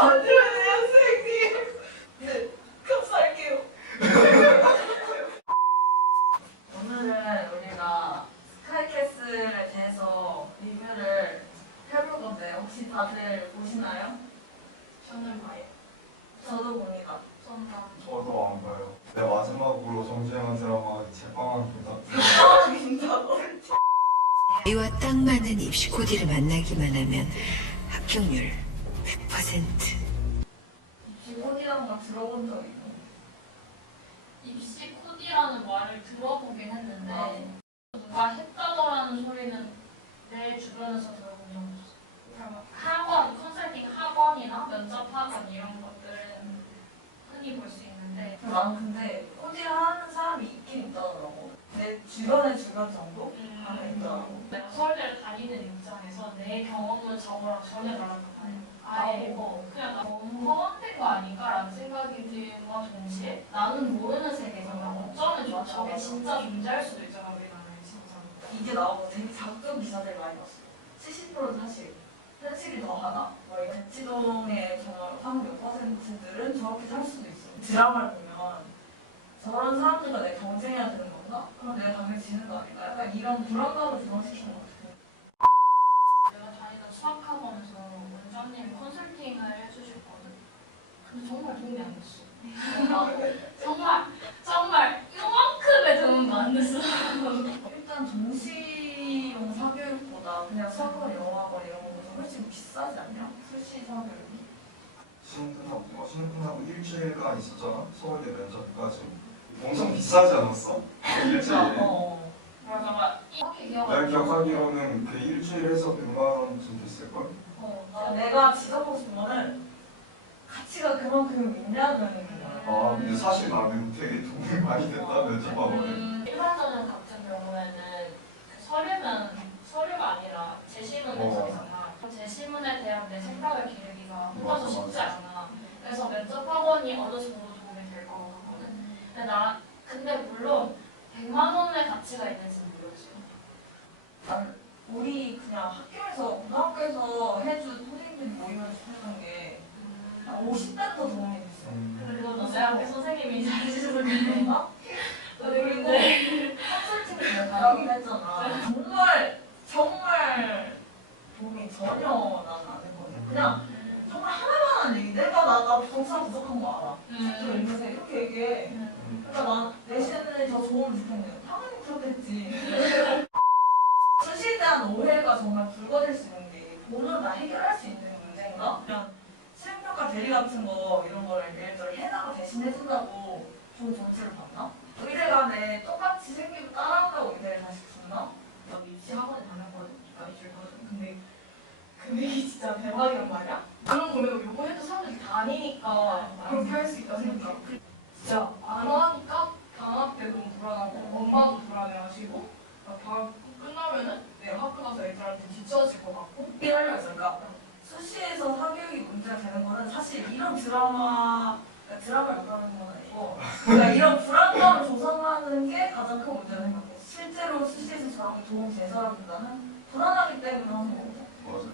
잠시만요, 선생님. 네, 감사할게요. 오늘은 우리가 스카이캐슬에 대해서 리뷰를 해볼 건데 혹시 다들 보시나요? 저는 봐요. 저도 봅니다. 저도 안 봐요. 네, 마지막으로 정주행한 드라마 제빵한 부탁드려요. 아, 진짜로? 이와 딱 맞는 입시 코디를 만나기만 하면 합격률 100%. 기본이라는 걸 들어본 적 있고. 입시 코디라는 말을 들어보긴 했는데 누가 했다더라는 소리는 내 주변에서 들어본 적 없어. 그러면 학원, 컨설팅 학원이나 면접 학원 이런 것들은 흔히 볼 수 있는데 나는 근데 코디를 하는 사람이 있긴 있더라고. 내 주변의 주변 정도? 하나 있더라고. 내가 서울대를 다니는 입장에서 내 경험은 저거랑 전혀 다른 거 아예 그냥 너무 허황된 거 아닌가라는 생각이 듦과 동시에 나는 모르는 세계잖아. 어쩌면 좋아. 저게 진짜 존재할 수도 있잖아. 우리나라에 진짜. 이게 나오고 되게 자극 기사들 많이 봤어. 70%는 사실. 현실이 더 하나. 뭐 대치동의 정말 한몇 %들은 저렇게 살 수도 있어. 드라마를 보면 저런 사람들과 내가 경쟁해야 되는 건가? 그럼 내가 당연히 지는 거 아닌가? 약간 이런 불안감을 부정시키는 것 같아. 내가 다니던 수학학원에서 원장님이 컨설팅을 해주셨거든. 근데 정말 도움이 안 됐어. 정말 이만큼의 도움도 안 됐어. 일단 정시용 사교육보다 그냥 수학원, 영어학원 이런 거보다 훨씬 비싸지 않냐? 수시 사교육이. 수능 끝나고 일주일간 있었잖아. 서울대 면접까지. 엄청 비싸지 않았어? 일주일에. 맞아. 이렇게 내가 기억하기로는 그 일주일에서 100만 원쯤 됐을걸? 내가 지적하고 싶은 거는 가치가 그만큼 있냐는 거야. 아 근데 사실 나는 되게 도움이 많이 됐다 면접하고는. 일반전형 같은 경우에는 서류가 아니라 제시문을 쓰잖아. 제시문에 대한 내 생각을 기르기가 혼자서 쉽지 않아. 그래서 면접학원이 어느 정도 도움이 될 것 같거든. 근데 물론 100만 원의 가치가 있는지는 모르지. 난 우리 그냥 학교에서 고등학교에서 해준 선생님들이 모이면서 했던 게 50배도 더 도움이 됐어. 근데 그건 내 앞에 선생님이 잘해줘서 그런가? 그리고 컨설팅을 내가 하긴 했잖아. 정말 도움이 전혀 나는 안 됐거든. 그냥 정말 하나만 한 얘기. 나 정상 부족한 거 알아. 실제로 인생에 이렇게 얘기해. 그러니까 난 내신에 더 도움을 줄 텐데 당연히 그렇겠지. 수시에 대한 오해가 정말 불거질 수 있는 게 돈으로 다 해결할 수 있는 문제인가? 그냥 수행평가 대리 같은 거 이런 거를 예를 들어 해나가 대신 해준다고 좋은 조치를 받나? 의대 간에 똑같이 생기고 따라한다고 의대를 다시 준다? 여기 입시 학원에 다녔거든. 입시거든. 근데 금액이 진짜 대박이란 말이야? 그런 금액을 요구해도 사람들이 다니니까 그렇게 할 수 있다 생각. 진짜 안 하니까 방학 때 너무 불안하고 엄마도 불안해하시고 방학 끝나면은 내가 학교 가서 애들한테 뒤처질 것 같고 이렇게 하려고 했어. 그러니까 수시에서 사교육이 문제가 되는 거는 사실 이런 드라마를 못하는 건 아니고 그러니까 이런 불안감을 조성하는 게 가장 큰 문제라고 생각해. 실제로 수시에서 저런 게 도움이 된 사람보다는 불안하기 때문에 하는 거거든. 맞아.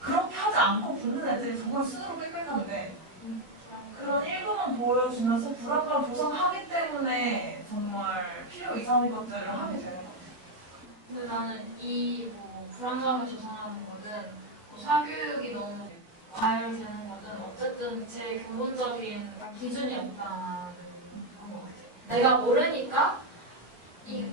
그렇게 하지 않고 붙는 애들이 정말 스스로 빽빽한데 그런 일부만 보여주면서 불안감 조성하기 때문에 정말 필요 이상의 것들을 하게 되는 것 같아. 근데 나는 이 불안감을 조성하는 거든 사교육이 너무 과열되는 거든 어쨌든 제일 근본적인 기준이 없다는 것 같아. 내가 모르니까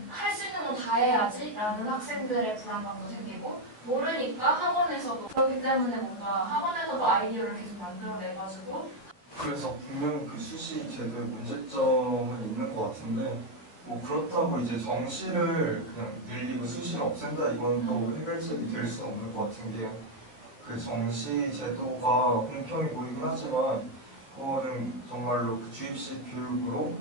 할 수 있는 건 다 해야지 라는 학생들의 불안감도 생기고 모르니까 학원에서도 그렇기 때문에 뭔가 학원에서도 아이디어를 계속 만들어내가지고 그래서 분명 그 수시 제도의 문제점은 있는 것 같은데 뭐 그렇다고 이제 정시를 그냥 늘리고 수시를 없앤다 이건 또 해결책이 될 수는 없는 것 같은 게 그 정시 제도가 공평해 보이긴 하지만 그거는 정말로 그 주입식 교육으로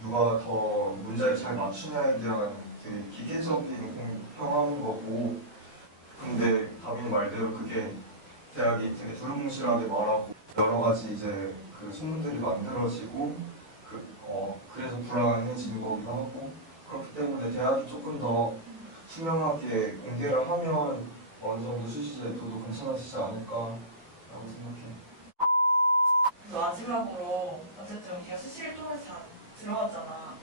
누가 더 문제를 잘 맞추냐에 대한 되게 기계적인 공평한 거고 근데 다빈이 말대로 그게 대학이 되게 두루뭉실하게 말하고 여러 가지 이제 그 소문들이 만들어지고 그래서 불안해지는 거기도 하고 그렇기 때문에 대학이 조금 더 투명하게 공개를 하면 어느 정도 수시 제도도 괜찮아지지 않을까라고 생각해. 마지막으로 어쨌든 걔가 수시를 통해서 다 들어갔잖아.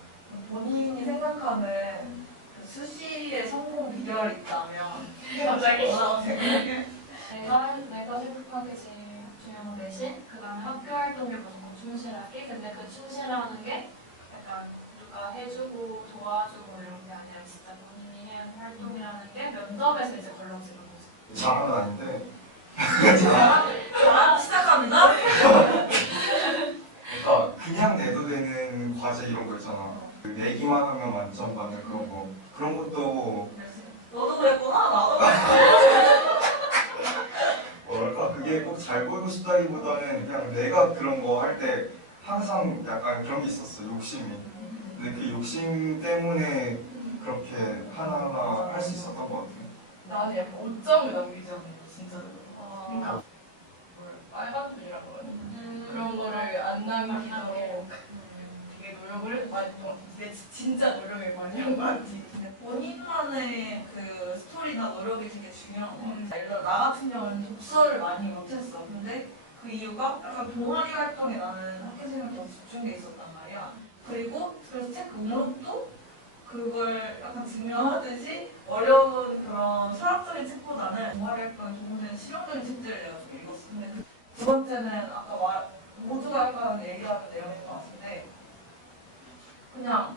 본인이 생각하는 그 수시의 성공 비결이 있다면 갑자기? 뭐라고 생각해? 내가 생각하기 제일 중요한 건 내신, 그 다음에 학교 활동에 무조건 충실하기. 근데 그 충실하는 게 약간 누가 해주고 도와주고 이런 게 아니라 진짜 본인이 해야 하는 활동이라는 게 면접에서 이제 걸러지는 거지. 잘은 아닌데 자, 시작합니다. 그러니까 그냥 내도 되는 과제 이런 거 있잖아. 그 내기만 하면 만점 받는 그런 것도 너도 그랬구나. 나도 그랬구나. 뭐랄까 그게 꼭 잘 보이고 싶다기보다는 그냥 내가 그런 거 할 때 항상 약간 그런 게 있었어, 욕심이. 근데 그 욕심 때문에 그렇게 하나하나 할 수 있었던 것 같아. 나는 약간 5점을 넘기지 않는 거 진짜로. 어, 그러니까 빨간 줄이라고 해야 되나? 그런 거를 안 남기도록 되게 노력을 많이 했던 것 같아. 근데 진짜 노력을 많이 한 것 같아. 본인만의 그 스토리나 노력이 되게 중요한 것 같아. 예를 들어 나 같은 경우는 독서를 많이 못했어. 근데 그 이유가 약간 동아리 활동에 나는 학교 생활 더 집중돼 있었단 말이야. 그리고 그래서 책 목록도 그걸 약간 증명하듯이 어려운 그런 철학적인 책보다는 동아리 활동에 도움되는 실용적인 책들을 내가 좀 읽었어. 근데 두 번째는 아까 모두가 약간 얘기하는 내용인 것 같은데 그냥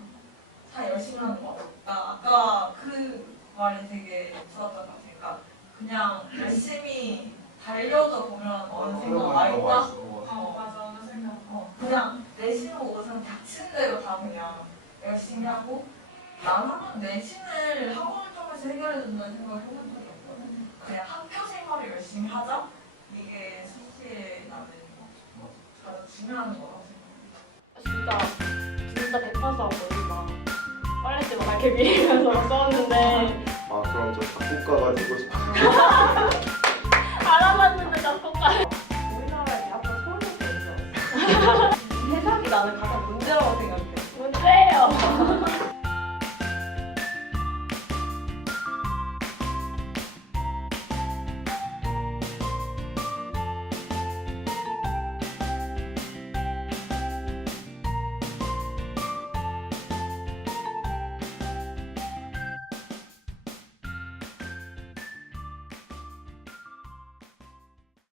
다 열심히 하는 거. 아까 그 말이 되게 좋았던 것 같아. 그러니까 그냥 열심히 달려져 보면 어느 생각 와 있다. 맞아. 나 생각. 그냥 내신 옷은 닥친 대로 다 그냥 열심히 하고 난 한번 내신을 학원을 통해서 해결해준다는 생각을 해본 적이 없거든. 그냥 학교 생활을 열심히 하자. 이게 수시에 나는 가장 중요한 거라고 생각해. 진짜 대파서하고 막 빨래지 막 이렇게 밀면서 막 써왔는데 아 그럼 저 작곡가가 되고 싶어. 알아봤는데 작곡가 우리나라에 대학교 서울밖에 없어. 이 해석이 나는 가장 문제라고 생각해. 문제예요.